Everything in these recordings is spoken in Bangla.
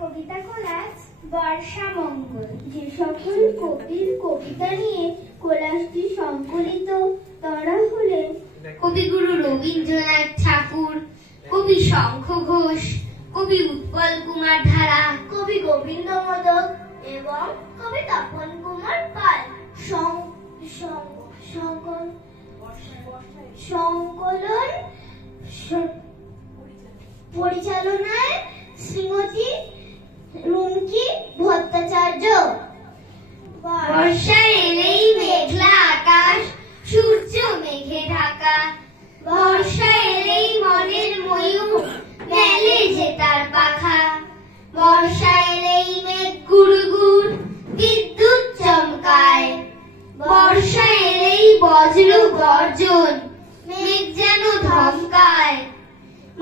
কবিতা কোলাজ বর্ষা মঙ্গল। যে সকল কবির কবিতা নিয়ে কোলাজটি সংকলিত তারা হলেন কবিগুরু রবীন্দ্রনাথ ঠাকুর, কবি শঙ্খ ঘোষ, কবি উৎপল কুমার ধারা, কবি গোবিন্দ মোদক এবং কবি তপন কুমার পাল। সংকলন পরিচালনায় শ্রীমতী রুমকি ভট্টাচার্য। বর্ষা এলেই মেঘলা আকাশ, সূর্য মেঘে ঢাকা। বর্ষা এলেই মনের ময়ূর মেলে যে তার পাখা। বর্ষা এলেই মেঘ গুড়গুড়, বিদ্যুৎ চমকায়। বর্ষা এলেই বজ্র গর্জন, মেঘ যেন ধমকায়।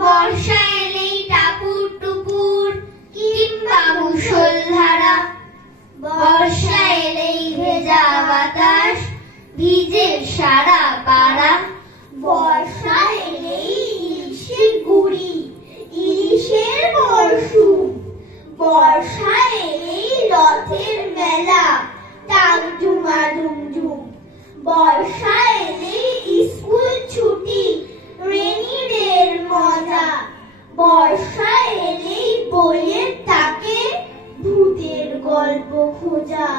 বর্ষা এলেই টাপুর টুপুর কিংবা মুষলধারা। বর্ষা এলেই ভেজা বাতাস, ভিজে সারা পাড়া। বর্ষা এলেই ইলিশের গুড়ি, ইলিশের মরশুম। বর্ষা এলেই রথের মেলা, টাক ঝুমা ঝুমঝুম। বর্ষা এলেই স্কুল ছুটি, রেনি ডের মজা। বর্ষা এলেই বইয়ের তাকে ভূতের গল্প খোঁজা।